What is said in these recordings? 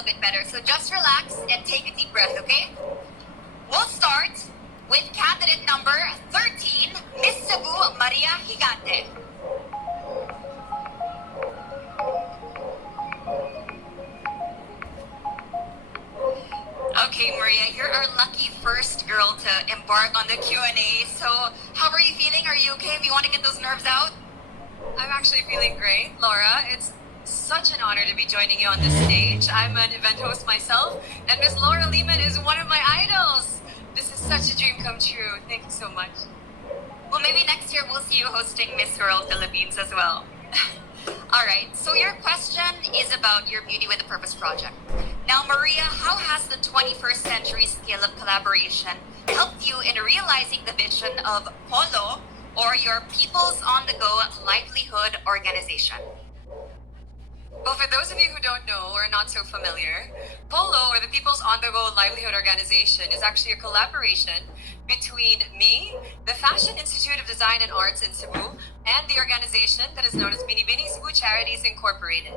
little bit better. So just relax and take a deep breath, okay? We'll start with candidate number 13, Miss Cebu Maria Higante. Okay, Maria, you're our lucky first girl to embark on the Q&A. So how are you feeling? Are you okay? Do you want to get those nerves out? I'm actually feeling great, Laura. It's such an honor to be joining you on this stage. I'm an event host myself, and Miss Laura Lehman is one of my idols. This is such a dream come true. Thank you so much. Well, maybe next year we'll see you hosting Miss World Philippines as well. All right, so your question is about your Beauty with a Purpose project. Now, Maria, how has the 21st century scale of collaboration helped you in realizing the vision of Polo, or your People's On the Go Livelihood Organization? Well, for those of you who don't know or are not so familiar, POLO, or the People's On the Go Livelihood Organization, is actually a collaboration between me, the Fashion Institute of Design and Arts in Cebu, and the organization that is known as Binibini Cebu Charities Incorporated.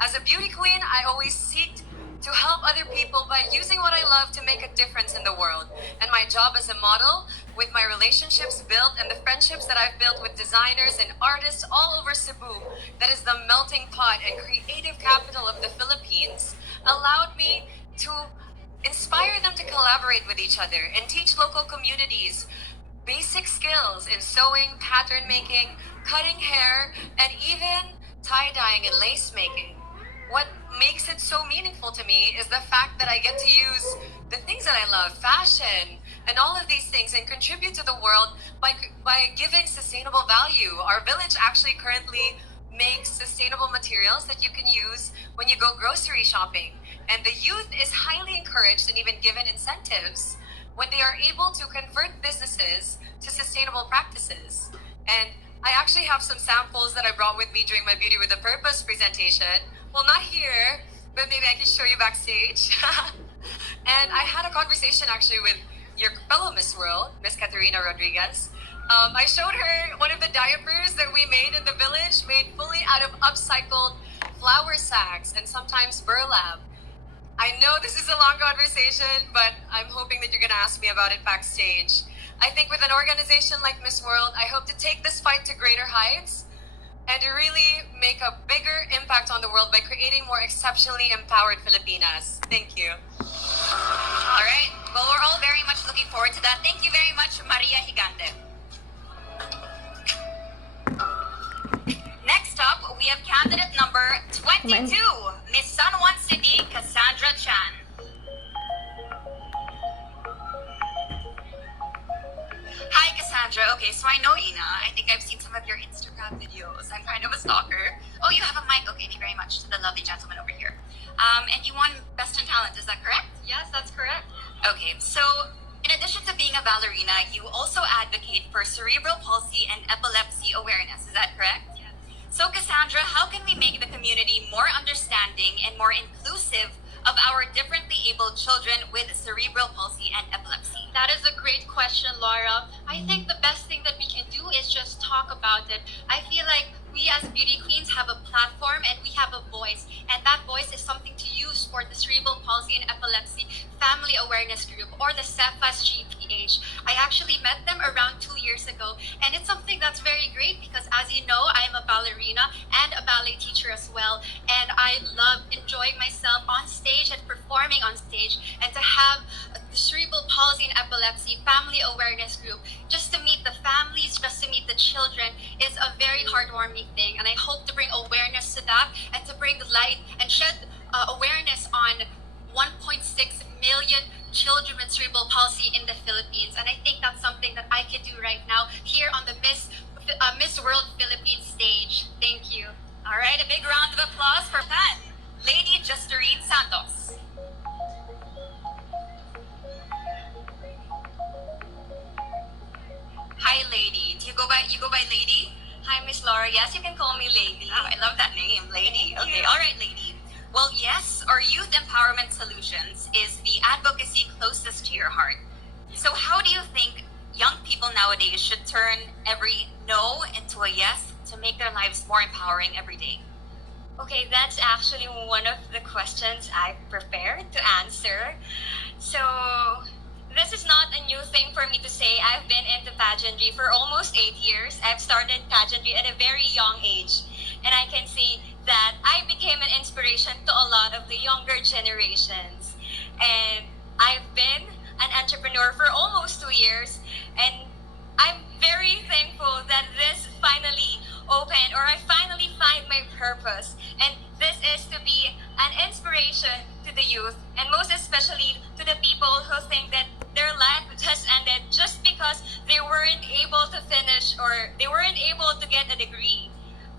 As a beauty queen, I always seek to help other people by using what I love to make a difference in the world. And my job as a model, with my relationships built and the friendships that I've built with designers and artists all over Cebu, that is the melting pot and creative capital of the Philippines, allowed me to inspire them to collaborate with each other and teach local communities basic skills in sewing, pattern making, cutting hair, and even tie-dyeing and lace making. What makes it so meaningful to me is the fact that I get to use the things that I love, fashion, and all of these things, and contribute to the world by giving sustainable value. Our village actually currently makes sustainable materials that you can use when you go grocery shopping. And the youth is highly encouraged and even given incentives when they are able to convert businesses to sustainable practices. And I actually have some samples that I brought with me during my Beauty with a Purpose presentation. Well, not here, but maybe I can show you backstage. And I had a conversation actually with your fellow Miss World, Miss Caterina Rodriguez. I showed her one of the diapers that we made in the village, made fully out of upcycled flour sacks and sometimes burlap. I know this is a long conversation, but I'm hoping that you're going to ask me about it backstage. I think with an organization like Miss World, I hope to take this fight to greater heights and to really make a bigger impact on the world by creating more exceptionally empowered Filipinas. Thank you. All right. Well, we're all very much looking forward to that. Thank you very much, Maria Higante. Next up, we have candidate number 22, Miss San Juan City, Cassandra Chan. Hi, Cassandra. Okay, so I know Ina. I think I've seen some of your Instagram videos. I'm kind of a stalker. Oh, you have a mic. Okay, thank you very much to the lovely gentleman over here. And you won Best in Talent, is that correct? Yes, that's correct. Okay, so in addition to being a ballerina, you also advocate for cerebral palsy and epilepsy awareness, is that correct? Yes. So Cassandra, how can we make the community more understanding and more inclusive of our differently abled children with cerebral palsy and epilepsy? That is a great question, Laura. I think the best thing that we can do is just talk about it. I feel like we as beauty queens have a platform and we have a voice, and that voice is something to use for the Cerebral Palsy and Epilepsy Family Awareness Group, or the CEPAS GPH. I actually met them around 2 years ago, and it's something that's very great because, as you know, I am a ballerina and a ballet teacher as well, and I love enjoying myself on stage and performing on stage. And to have the Cerebral Palsy and Epilepsy Family Awareness Group, just to meet the families, just to meet the children, is a very heartwarming thing. And I hope to bring awareness to that and to bring light and shed awareness on 1.6 million children with cerebral palsy in the Philippines. And I think that's something that I can do right now here on the Miss World Philippines stage. Thank you. All right, a big round of applause for that. Lady Justarine Santos. Hi, Lady. Do you go by Lady? Hi, Miss Laura. Yes, you can call me Lady. Oh, I love that name, Lady. Okay, all right, Lady. Well, yes, our Youth Empowerment Solutions is the advocacy closest to your heart. So how do you think young people nowadays should turn every no into a yes to make their lives more empowering every day? Okay, that's actually one of the questions I prepared to answer. So, this is not a new thing for me to say. I've been into pageantry for almost 8 years. I've started pageantry at a very young age. And I can see that I became an inspiration to a lot of the younger generations. And I've been an entrepreneur for almost 2 years. And I'm very thankful that this finally opened, or I finally find my purpose. And this is to be an inspiration to the youth, and most especially to the people who think that their life just ended just because they weren't able to finish or they weren't able to get a degree.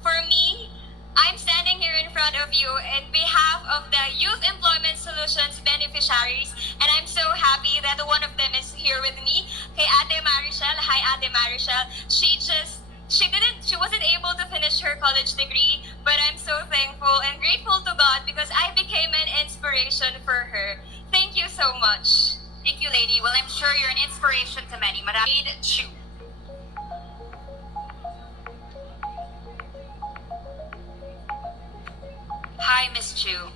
For me, I'm standing here in front of you in behalf of the Youth Employment Solutions beneficiaries, and I'm so happy that one of them is here with me. Kay Ate Marichel. Hi, Ate Marichel. She wasn't able to finish her college degree, but I'm so thankful and grateful to God because I became an inspiration for her. Thank you so much. Thank you, lady. Well, I'm sure you're an inspiration to many. Maraming Chu. Hi, Miss Chu.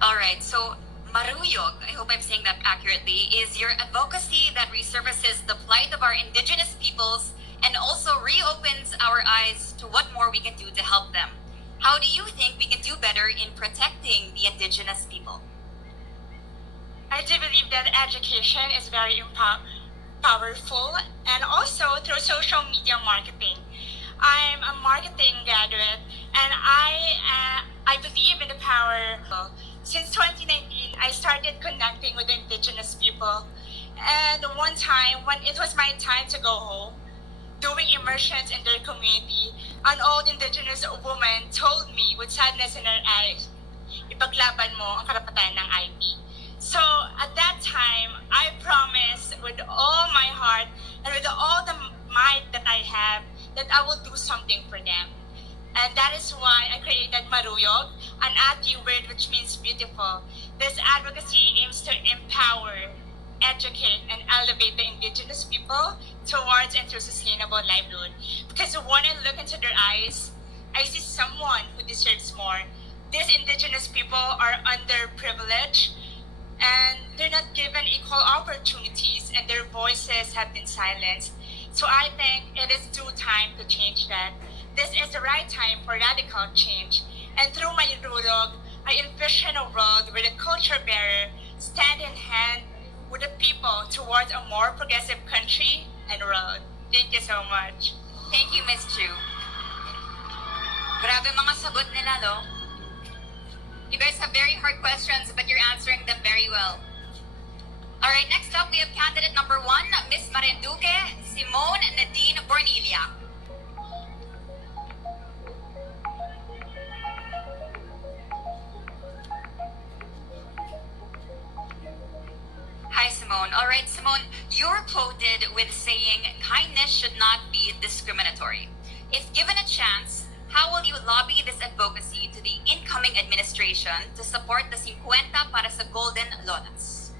All right, so Maruyog, I hope I'm saying that accurately, is your advocacy that resurfaces the plight of our indigenous peoples and also reopens our eyes to what more we can do to help them. How do you think we can do better in protecting the indigenous people? I do believe that education is very powerful, and also through social media marketing. I'm a marketing graduate, and I believe in the power. Since 2019, I started connecting with the indigenous people, and one time when it was my time to go home, doing immersions in their community, an old indigenous woman told me with sadness in her eyes, ipaglaban mo ang karapatan ng IP. So at that time, I promised with all my heart and with all the might that I have that I will do something for them. And that is why I created Maruyog, an Ati word which means beautiful. This advocacy aims to empower, educate, and elevate the indigenous people towards and through sustainable livelihood. Because when I look into their eyes, I see someone who deserves more. These indigenous people are underprivileged, and they're not given equal opportunities, and their voices have been silenced. So I think it is due time to change that. This is the right time for radical change. And through my Rurog, I envision a world where the culture bearer stand in hand with the people towards a more progressive country and world. Thank you so much. Thank you, Miss Chu. Grabe mga sagot nila, no? You guys have very hard questions, but you're answering them very well. All right, next up, we have candidate number 1, Miss Marinduque Simone Nadine Bornilia. Hi, Simone. All right, Simone, you're quoted with saying kindness should not be discriminatory. If given a chance, how will you lobby this advocacy to the incoming administration to support the 50 para sa Golden Lolas?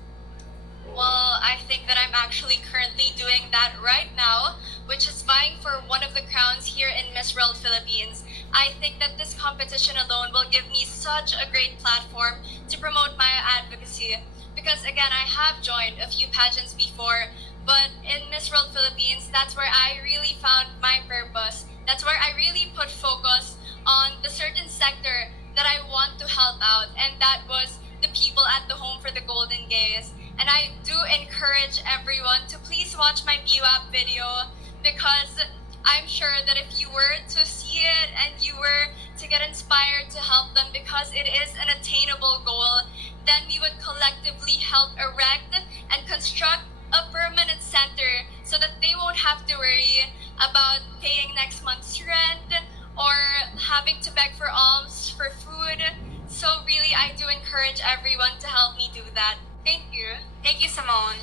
Well, I think that I'm actually currently doing that right now, which is vying for one of the crowns here in Miss World Philippines. I think that this competition alone will give me such a great platform to promote my advocacy. Because again, I have joined a few pageants before, but in Miss World Philippines, that's where I really found my purpose. That's where I really put focus on the certain sector that I want to help out, and that was the people at the home for the Golden Gays. And I do encourage everyone to please watch my BWAP video, because I'm sure that if you were to see it and you were to get inspired to help them, because it is an attainable goal, then we would collectively help erect and construct a permanent center so that they won't have to worry about paying next month's rent or having to beg for alms for food. So really, I do encourage everyone to help me do that. Thank you. Thank you, Simone.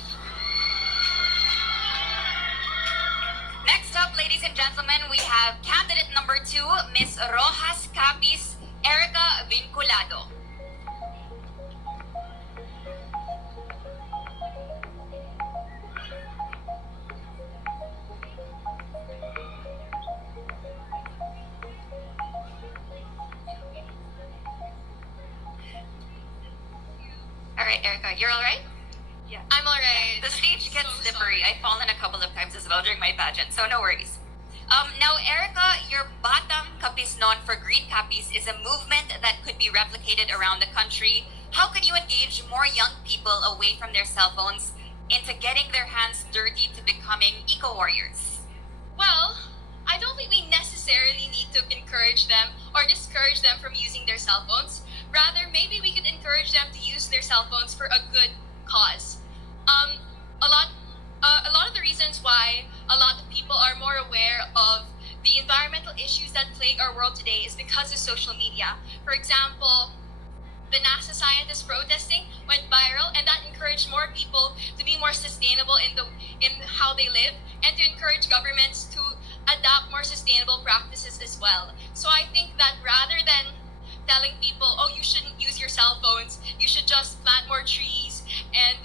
Next up, ladies and gentlemen, we have candidate number 2, Miss Rojas Capis Erica Vinculado. All right, Erica, you're all right? Yeah. I'm alright. The stage gets So slippery. sorry. I've fallen a couple of times as well during my pageant, so no worries. Now, Erica, your Batang Kapisnon for Green Capis is a movement that could be replicated around the country. How can you engage more young people away from their cell phones into getting their hands dirty to becoming eco-warriors? Well, I don't think we necessarily need to encourage them or discourage them from using their cell phones. Rather, maybe we could encourage them to use their cell phones for a good cause. A lot of the reasons why a lot of people are more aware of the environmental issues that plague our world today is because of social media. For example, the NASA scientists protesting went viral, and that encouraged more people to be more sustainable in how they live, and to encourage governments to adopt more sustainable practices as well. So I think that rather than telling people, oh, you shouldn't use your cell phones, you should just plant more trees and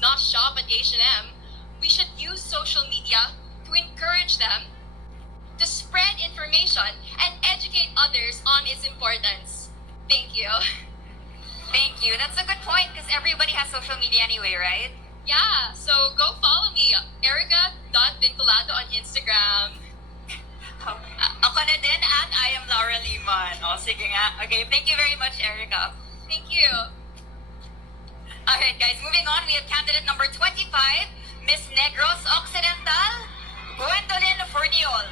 not shop at H&M, we should use social media to encourage them to spread information and educate others on its importance. Thank you. Thank you. That's a good point because everybody has social media anyway, right? Yeah, so go follow me, erica.vinculado on Instagram. Ako na din at I am Laura Liman. O, sige nga. Okay, thank you very much, Erica. Thank you. Alright guys, moving on, we have candidate number 25, Miss Negros Occidental, Gwendolyn Forniol.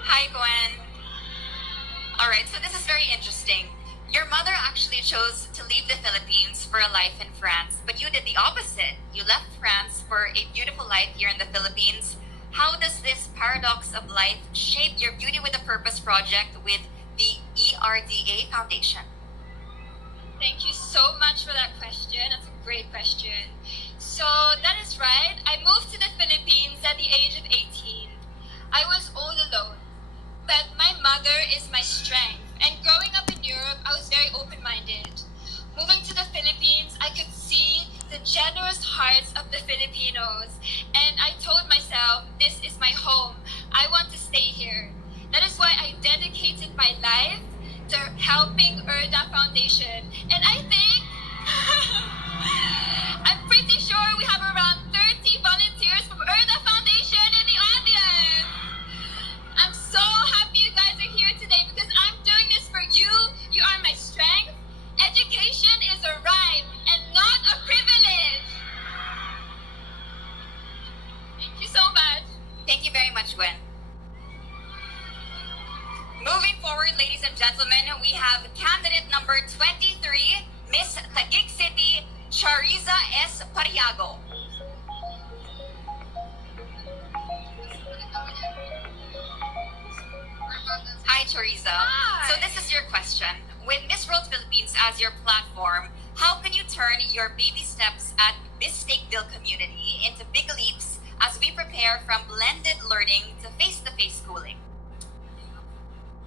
Hi Gwen. Alright, so this is very interesting. Your mother actually chose to leave the Philippines for a life in France, but you did the opposite. You left France for a beautiful life here in the Philippines. How does this paradox of life shape your Beauty with a Purpose project with the ERDA Foundation? Thank you so much for that question. That's a great question. So that is right. I moved to the Philippines at the age of 18. I was all alone, but my mother is my strength. And growing up in Europe, I was very open-minded. Moving to the Philippines, I could see the generous hearts of the Filipinos, and I told myself, this is my home. I want to stay here. That is why I dedicated my life to helping ERDA Foundation. And I think, I'm pretty sure we have around 30 volunteers from ERDA Foundation in the audience. I'm so happy you guys are here today because I'm doing this for you. You are my strength. Education is a right and not a privilege. Thank you so much. Thank you very much, Gwen. Moving forward, ladies and gentlemen, we have candidate number 23, Miss Taguig City, Chariza S. Pariago. Hi, Chariza. Hi. So this is your question. With Miss World Philippines as your platform, how can you turn your baby steps at Miss Stateville community into big leaps as we prepare from blended learning to face-to-face schooling?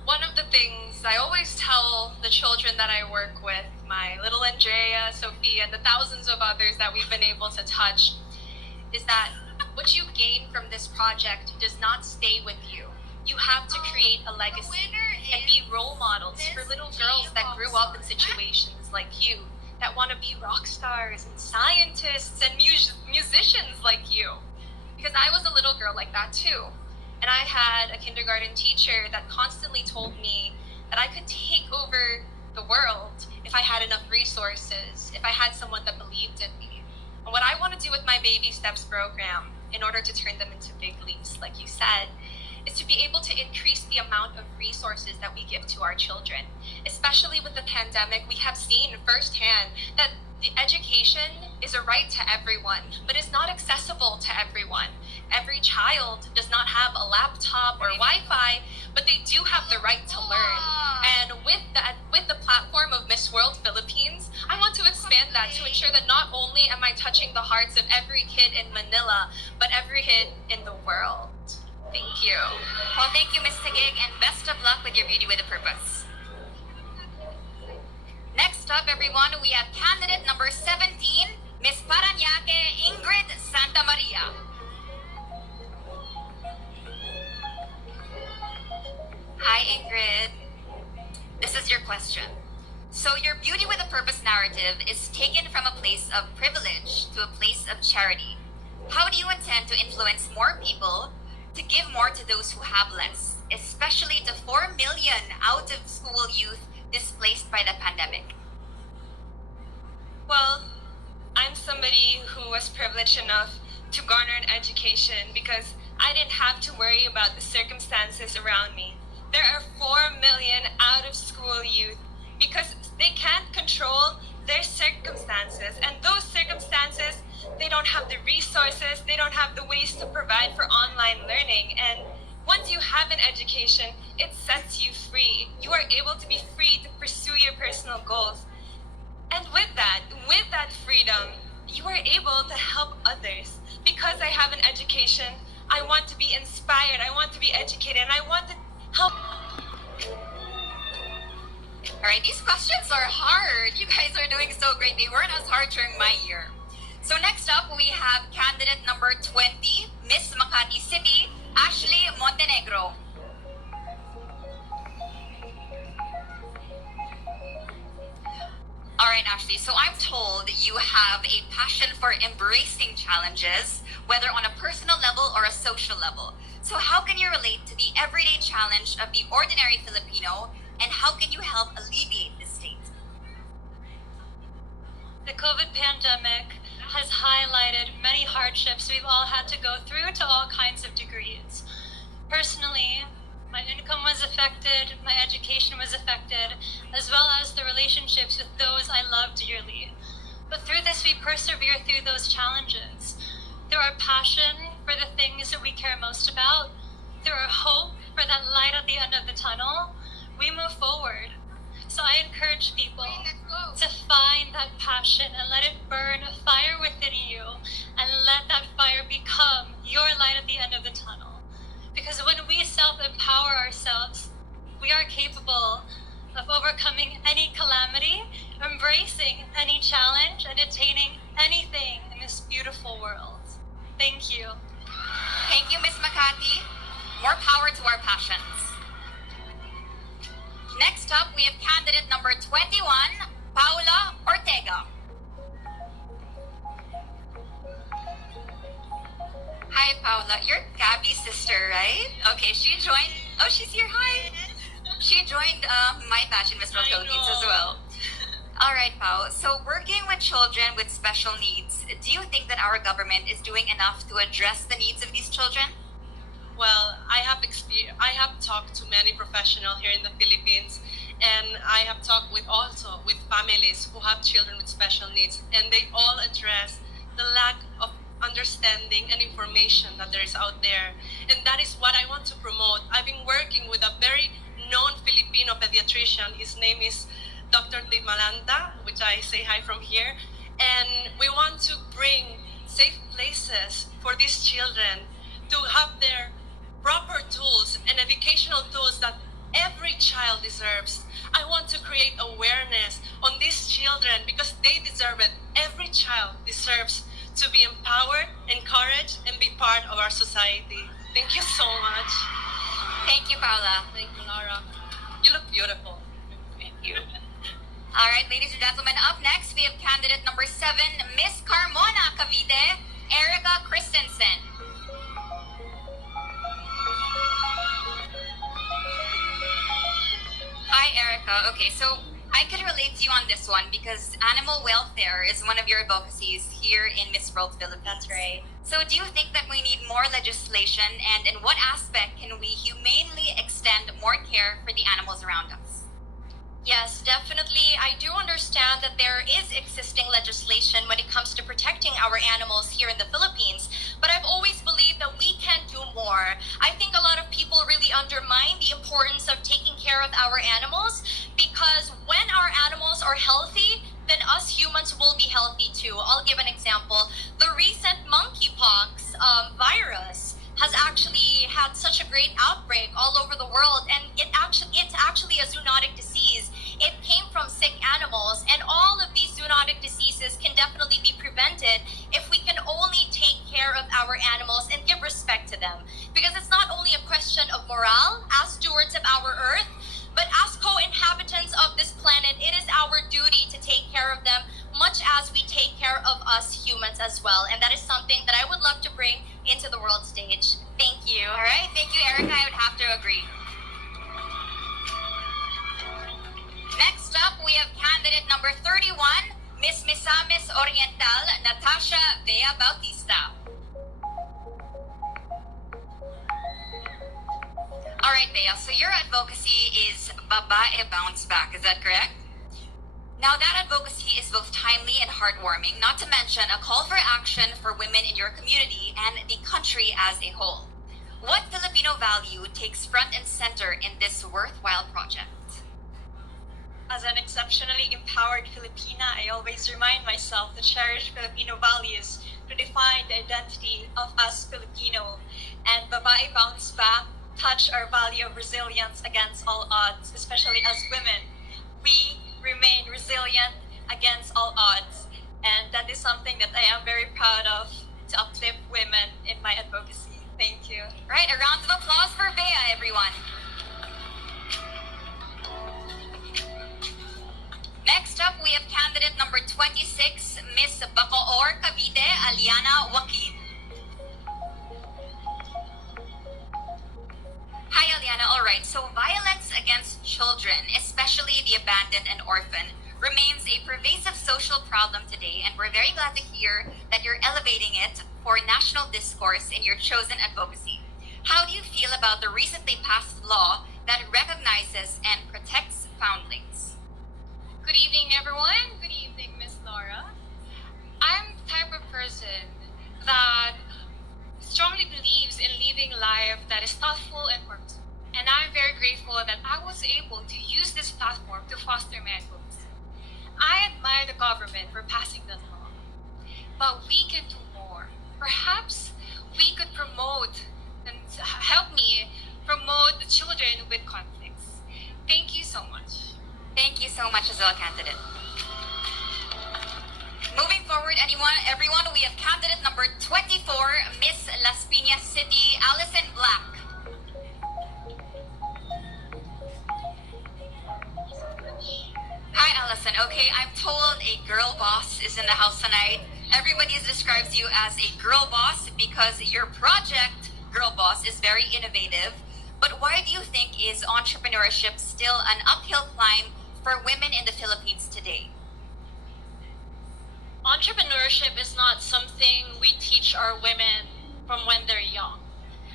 One of the things I always tell the children that I work with, my little Andrea, Sophia, and the thousands of others that we've been able to touch, is that what you gain from this project does not stay with you. You have to create a legacy and be role models for little girls that grew up in situations like you, that want to be rock stars and scientists and musicians like you. Because I was a little girl like that too. And I had a kindergarten teacher that constantly told me that I could take over the world if I had enough resources, if I had someone that believed in me. And what I want to do with my Baby Steps program, in order to turn them into big leaps, like you said, is to be able to increase the amount of resources that we give to our children. Especially with the pandemic, we have seen firsthand that the education is a right to everyone, but it's not accessible to everyone. Every child does not have a laptop or Wi-Fi, but they do have the right to learn. And with the platform of Miss World Philippines, I want to expand that to ensure that not only am I touching the hearts of every kid in Manila, but every kid in the world. Thank you. Well, thank you, Miss Taguig, and best of luck with your Beauty with a Purpose. Next up, everyone, we have candidate number 17, Miss Parañaque Ingrid Santa Maria. Hi, Ingrid. This is your question. So, your beauty with a purpose narrative is taken from a place of privilege to a place of charity. How do you intend to influence more people to give more to those who have less, especially to 4 million out of school youth displaced by the pandemic? Well, I'm somebody who was privileged enough to garner an education because I didn't have to worry about the circumstances around me. There are 4 million out of school youth because they can't control their circumstances, and those circumstances, they don't have the resources, they don't have the ways to provide for online learning. And once you have an education, it sets you free. You are able to be free to pursue your personal goals. And with that freedom, you are able to help others. Because I have an education, I want to be inspired, I want to be educated, and I want to help. All right, these questions are hard. You guys are doing so great. They weren't as hard during my year. So next up, we have candidate number 20, Miss Makati City, Ashley Montenegro. All right, Ashley, so I'm told you have a passion for embracing challenges, whether on a personal level or a social level. So how can you relate to the everyday challenge of the ordinary Filipino, and how can you help alleviate this state? The COVID pandemic has highlighted many hardships we've all had to go through to all kinds of degrees. Personally, my income was affected, my education was affected, as well as the relationships with those I love dearly. But through this, we persevere through those challenges. Through our passion for the things that we care most about, through our hope for that light at the end of the tunnel, we move forward. So I encourage people to find that passion and let it burn a fire within you, and let that fire become your light at the end of the tunnel. Because when we self-empower ourselves, we are capable of overcoming any calamity, embracing any challenge, and attaining anything in this beautiful world. Thank you. Thank you, Miss Makati. More power to our passions. Next up, we have candidate number 21, Paula Ortega. Hi, Paula. You're Gabby's sister, right? Okay, she joined. Oh, she's here. Hi. She joined my batch in Miss World Philippines as well. All right, Pao. So, working with children with special needs, do you think that our government is doing enough to address the needs of these children? Well, I have talked to many professionals here in the Philippines, and I have talked with families who have children with special needs, and they all address the lack of understanding and information that there is out there. And that is what I want to promote. I've been working with a very known Filipino pediatrician. His name is Dr. Di Malanda, which I say hi from here. And we want to bring safe places for these children to have their proper tools and educational tools that every child deserves. I want to create awareness on these children because they deserve it. Every child deserves to be empowered, encouraged, and be part of our society. Thank you so much. Thank you, Paula. Thank you, Laura. You look beautiful. Thank you. All right, ladies and gentlemen, up next, we have candidate number 7, Miss Carmona Cavite, Erica Christensen. Hi, Erica. Okay, so I can relate to you on this one because animal welfare is one of your advocacies here in Miss World Philippines. That's right. So do you think that we need more legislation, and in what aspect can we humanely extend more care for the animals around us? Yes, definitely. I do understand that there is existing legislation when it comes to protecting our animals here in the Philippines, but I've always believed that we can do more. I think a lot of people really undermine the importance of taking care of our animals because when our animals are healthy, then us humans will be healthy too. I'll give an example. The recent monkeypox virus has actually had such a great outbreak all over the world, and it's actually a zoonotic disease. It came from sick animals, and all of these zoonotic diseases can definitely be prevented if we can only take care of animals and give respect to them. Because it's not only a question of morale as stewards of our earth, but as co-inhabitants of this planet, it is our duty to take care of them much as we take care of us humans as well. And that is something that I would love to bring into the world stage. Thank you. All right, thank you, Erica. I would have to agree. Next up, we have candidate number 31, Miss Misamis Oriental, Natasha Bea Bautista. All right, Bea, so your advocacy is Babae Bounce Back, is that correct? Now, that advocacy is both timely and heartwarming, not to mention a call for action for women in your community and the country as a whole. What Filipino value takes front and center in this worthwhile project? As an exceptionally empowered Filipina, I always remind myself to cherish Filipino values to define the identity of us Filipino. And Babae Bounce Back touch our value of resilience against all odds, especially as women. We remain resilient against all odds. And that is something that I am very proud of, to uplift women in my advocacy. Thank you. Right, a round of applause for Bea, everyone. Next up, we have candidate number 26, Miss Bacoor Cavite, Aliana Joaquin. Hi, Aliana. All right, so violence against children, especially the abandoned and orphan, remains a pervasive social problem today, and we're very glad to hear that you're elevating it for national discourse in your chosen advocacy. How do you feel about the recently passed law that recognizes and protects foundlings? Good evening, everyone. Good evening, Miss Laura. I'm the type of person that strongly believes in living a life that is thoughtful and purposeful. And I'm very grateful that I was able to use this platform to foster my advocacy. I admire the government for passing that law, but we can do more. Perhaps we could promote and help me promote the children with conflicts. Thank you so much. Thank you so much as well, candidate. Moving forward, everyone, we have candidate number 24, Miss Las Piñas City, Allison Black. Hi, Allison. Okay, I'm told a girl boss is in the house tonight. Everybody describes you as a girl boss because your project, Girl Boss, is very innovative. But why do you think is entrepreneurship still an uphill climb for women in the Philippines today? Entrepreneurship is not something we teach our women from when they're young.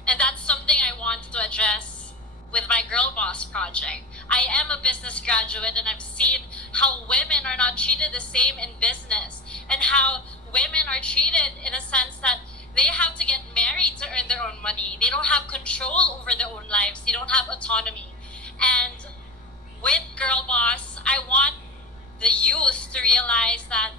And that's something I want to address with my Girl Boss project. I am a business graduate, and I've seen how women are not treated the same in business, and how women are treated in a sense that they have to get married to earn their own money. They don't have control over their own lives. They don't have autonomy. And with Girl Boss, I want the youth to realize that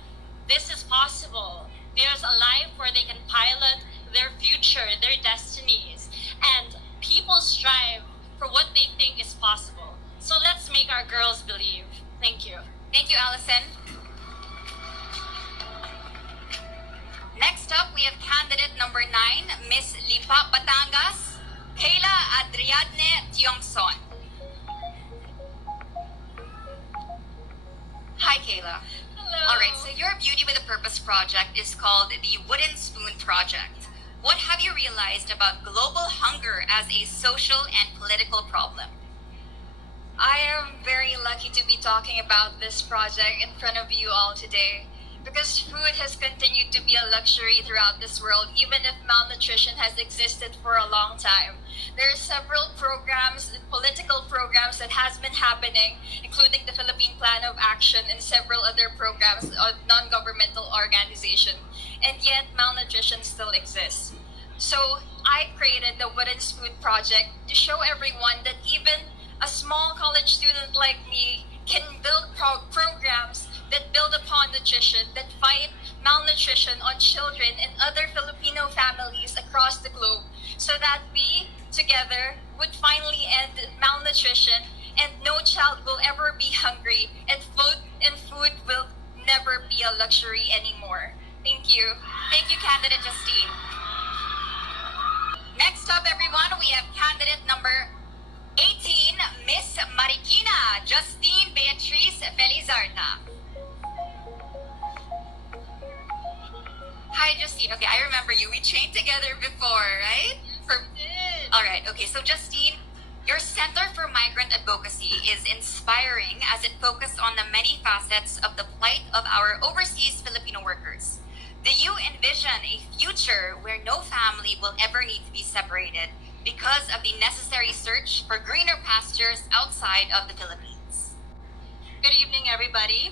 this is possible. There's a life where they can pilot their future, their destinies, and people strive for what they think is possible. So let's make our girls believe. Thank you. Thank you, Allison. Next up, we have candidate number 9, Miss Lipa, Batangas, Kayla Adriadne Tiongson. Hi, Kayla. Hello. All right, so your Beauty with a Purpose project is called the Wooden Spoon Project. What have you realized about global hunger as a social and political problem? I am very lucky to be talking about this project in front of you all today, because food has continued to be a luxury throughout this world, even if malnutrition has existed for a long time. There are several programs, political programs that has been happening, including the Philippine Plan of Action and several other programs of non-governmental organizations, and yet malnutrition still exists. So I created the Wooden Spoon Project to show everyone that even a small college student like me can build programs that build upon nutrition, that fight malnutrition on children and other Filipino families across the globe, so that we together would finally end malnutrition and no child will ever be hungry, and food will never be a luxury anymore. Thank you. Thank you, candidate Justine. Justine, okay, I remember you. We trained together before, right? All right, okay, so Justine, your Center for Migrant Advocacy is inspiring as it focused on the many facets of the plight of our overseas Filipino workers. Do you envision a future where no family will ever need to be separated because of the necessary search for greener pastures outside of the Philippines? Good evening, everybody.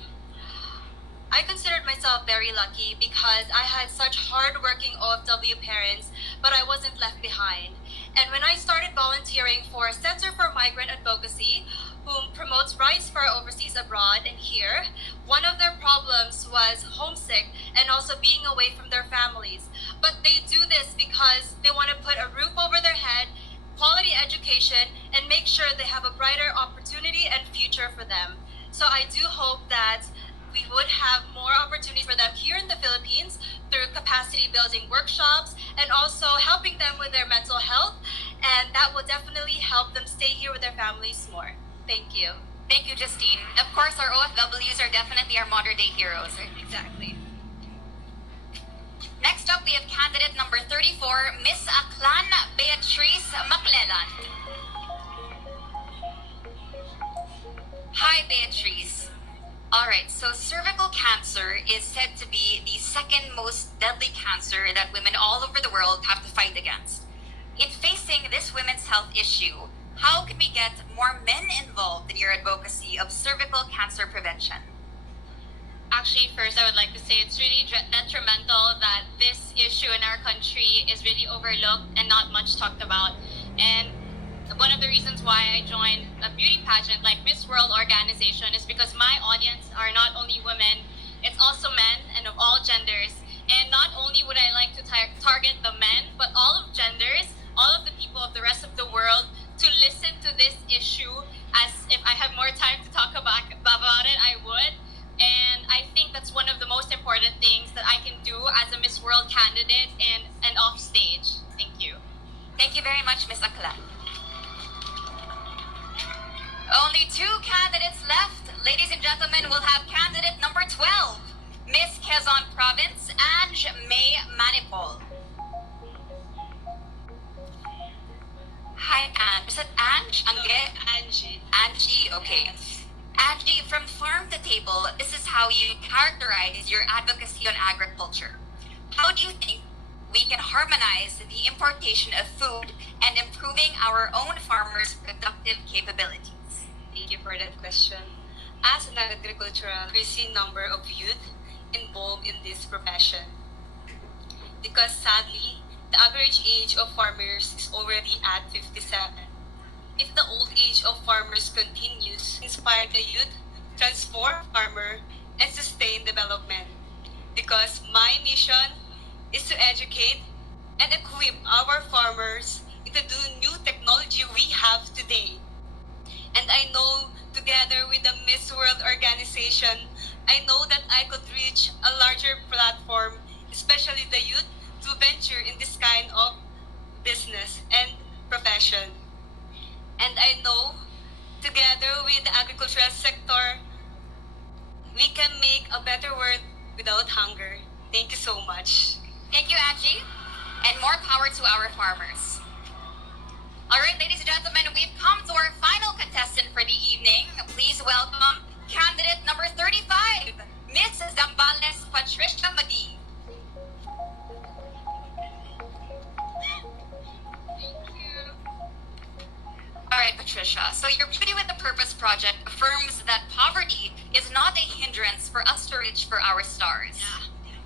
I considered myself very lucky because I had such hardworking OFW parents, but I wasn't left behind. And when I started volunteering for Center for Migrant Advocacy, whom promotes rights for overseas abroad and here, one of their problems was homesick and also being away from their families. But they do this because they want to put a roof over their head, quality education, and make sure they have a brighter opportunity and future for them. So I do hope that we would have more opportunities for them here in the Philippines through capacity building workshops and also helping them with their mental health. And that will definitely help them stay here with their families more. Thank you. Thank you, Justine. Of course, our OFWs are definitely our modern day heroes. Exactly. Next up, we have candidate number 34, Miss Aklan Beatrice Maclelan. Hi, Beatrice. All right, so cervical cancer is said to be the second most deadly cancer that women all over the world have to fight against. In facing this women's health issue, how can we get more men involved in your advocacy of cervical cancer prevention? Actually, first, I would like to say it's really detrimental that this issue in our country is really overlooked and not much talked about. And one of the reasons why I joined a beauty pageant like Miss World organization is because my audience are not only women, it's also men and of all genders. And not only would I like to target the men, but all of genders, all of the people of the rest of the world to listen to this issue. As if I have more time to talk about it, I would. And I think that's one of the most important things that I can do as a Miss World candidate and off stage. Thank you. Thank you very much, Miss Aklan. Only 2 candidates left. Ladies and gentlemen, we'll have candidate number 12, Miss Quezon Province, Ange May Manipol. Hi, Ange. Is it Ange? Angie. Angie, okay. Angie, from farm to table, this is how you characterize your advocacy on agriculture. How do you think we can harmonize the importation of food and improving our own farmers' productive capabilities? Thank you for that question. As an agricultural, increasing number of youth involved in this profession. Because sadly, the average age of farmers is already at 57. If the old age of farmers continues, inspire the youth, transform farmer, and sustain development. Because my mission is to educate and equip our farmers into the new technology we have today. And I know together with the Miss World organization, I know that I could reach a larger platform, especially the youth, to venture in this kind of business and profession. And I know together with the agricultural sector, we can make a better world without hunger. Thank you so much. Thank you, Angie. And more power to our farmers. All right, ladies and gentlemen, we've come to our final contestant for the evening. Please welcome candidate number 35, Miss Zambales Patricia Madi. All right, Patricia. So your Beauty with a Purpose project affirms that poverty is not a hindrance for us to reach for our stars.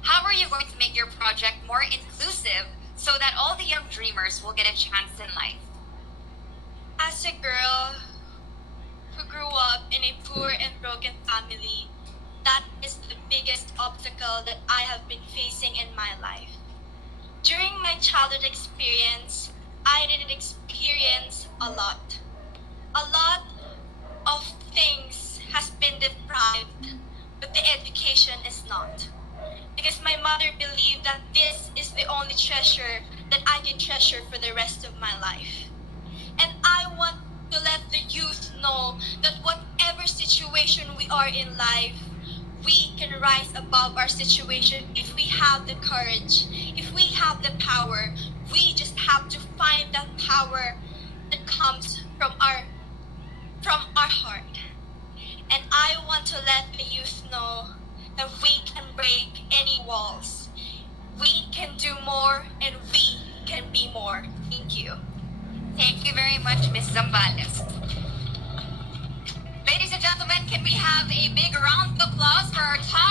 How are you going to make your project more inclusive so that all the young dreamers will get a chance in life? As a girl who grew up in a poor and broken family, that is the biggest obstacle that I have been facing in my life. During my childhood experience, I didn't experience a lot. A lot of things has been deprived, but the education is not. Because my mother believed that this is the only treasure that I can treasure for the rest of my life. And I want to let the youth know that whatever situation we are in life, we can rise above our situation if we have the courage, if we have the power, we just have to find that power that comes from our heart. And I want to let the youth know that we can break any walls. We can do more and we can be more. Thank you. Thank you very much, Ms. Zambales. Ladies and gentlemen, can we have a big round of applause for our top